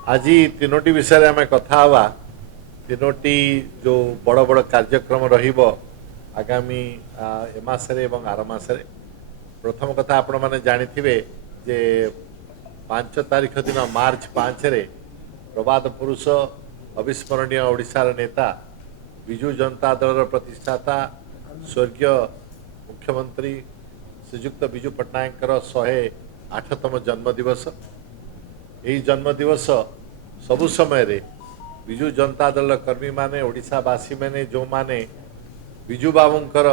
आज तीनोटी विषय आम कथा हवा तीनोटी जो बड़ बड़ कार्यक्रम रहिबो आगामी एमासरे एवं आर मासरे प्रथम कथा आपण माने जानिथिबे जे 5 तारिख दिन मार्च 5 रे प्रवाद पुरुष अविस्मरणीय ओडिशार नेता विजु जनता दल प्रतिष्ठाता स्वर्गीय मुख्यमंत्री श्रीजुक्त विजु पट्टनायक 108तम जन्मदिवस। यही जन्मदिवस सबु समय रे विजु जनता दल कर्मी माने ओडिशावासी माने जो माने विजु बाबूंकर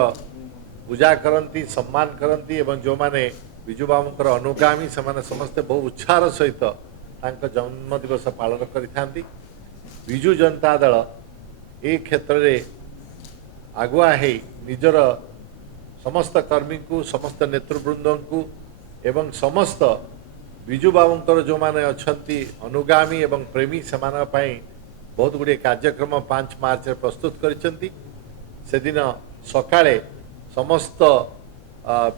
पूजा करती सम्मान करती एवं जो माने विजु बाबूंकर अनुगामी से समस्ते बहु उत्साह सहित जन्मदिवस पालन करि विजु जनता दल ए क्षेत्र रे आगुआ है निजर समस्त कर्मी को समस्त नेतृवृंद को एवं समस्त विजु बाबूंकर जो माने अछंती अनुगामी एवं प्रेमी से बहुत गुड़े कार्यक्रम 5 मार्च प्रस्तुत करिसेंती। से दिन सकाळे समस्त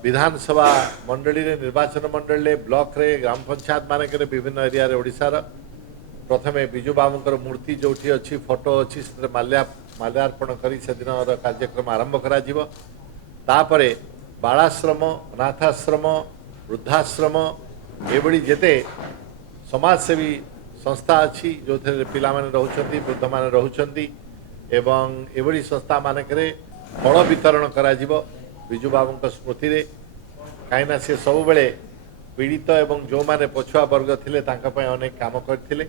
विधानसभा मंडली रे निर्वाचन मंडल रे ब्लॉक रे ग्राम पंचायत मानक रे विभिन्न एरिया रे ओडिशार प्रथमे विजु बाबूंकर मूर्ति जोठी अच्छी फोटो अच्छी से माल्यार्पण करी से दिन कार्यक्रम आरंभ करा जिवो। तापरे बालाश्रम अनाथाश्रम वृद्धाश्रम एभली जेते समाजसेवी संस्था अच्छी जो पिला माने रहउछंती वृद्ध माने रहउछंती एवं एभली संस्था मानक रे फल वितरण करा जिवो विजु बाबूंक स्मृति रे काईना से सब बेले पीड़ित एवं जो माने पछुआ वर्ग थिले तांका पय अनेक काम करथिले।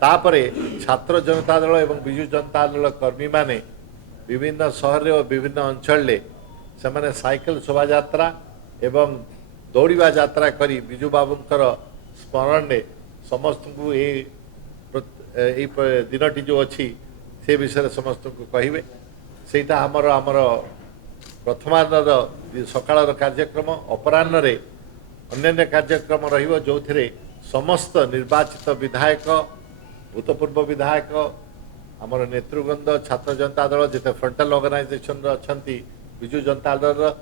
तापरे छात्र जनता दल एवं विजु जनता दल कर्मी माने विभिन्न शहर और विभिन्न अंचल रे से माने साइकिल शोभा यात्रा एवं दौड़वा यात्रा करी विजु बाबूंकर स्मरण में समस्त को दिनटी जो अच्छी से विषय समस्त को कहे सेटा आमर आमर प्रथमार सकाळ कार्यक्रम अपराह्न रे अन्य कार्यक्रम रहिबो जो थे समस्त निर्वाचित विधायक भूतपूर्व विधायक आमर नेतृवृंद छात्र जनता दल जिते फ्रंटल ऑर्गेनाइजेशन अच्छा विजु जनता दल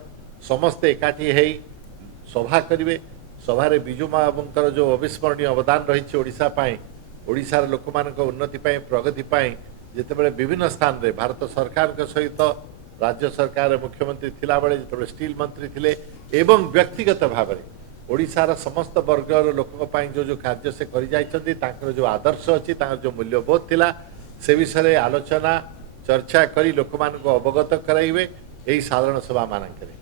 समस्ते एकाठी है सभा करेंगे। सभारे विजु बाबूंकर जो अविस्मरणीय अवदान रही ओडिशा पाई ओडिशार लोक मान उन्नति पाई प्रगति पाई जितेबाला विभिन्न स्थान रे भारत सरकार के सहित राज्य सरकार मुख्यमंत्री थिला बेले जितेबाला स्टील मंत्री थिले एवं व्यक्तिगत भाव में ओडिशार समस्त वर्गर लोक जो जो कार्य से करि जाइछन्ती तांकर जो आदर्श अच्छी जो मूल्यबोध थिला से विषय आलोचना चर्चा करी लोक मान अवगत कराइबे यही साधारण सभा मानकरे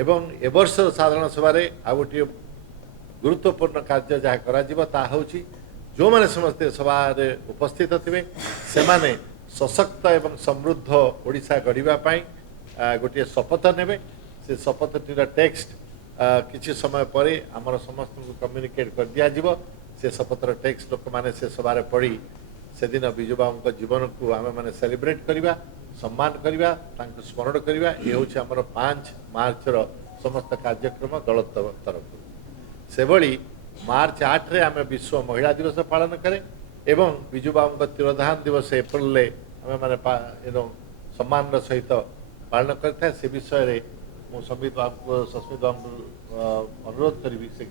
एवं ए वर्ष साधारण सभा आ गोटे गुरुत्वपूर्ण कार्य जहाँ करा जो माने समस्ते सभा उपस्थित थे से माने सशक्त एवं समृद्ध ओडिशा गढ़ा गोटे शपथ ने से शपथटीर टेक्स्ट किसी समय पर आमर समस्त को कम्युनिकेट कर दिज्व से शपथर टेक्स्ट लोक मैंने से सभार पढ़ी से दिन विजु बाबू जीवन को आम मैंने सेलिब्रेट करवा सम्मान करवा स्मरण करवा ये हूँ आमर 5 मार्च समस्त कार्यक्रम दल तरफ से भली मार्च 8 रे आम विश्व महिला दिवस पालन करे एवं विजु बाबू तिरोधान दिवस एप्रिल आम मैंने सम्मान सहित पालन करता से विषय में मुझे सस्मित बाबू अनुरोध करी से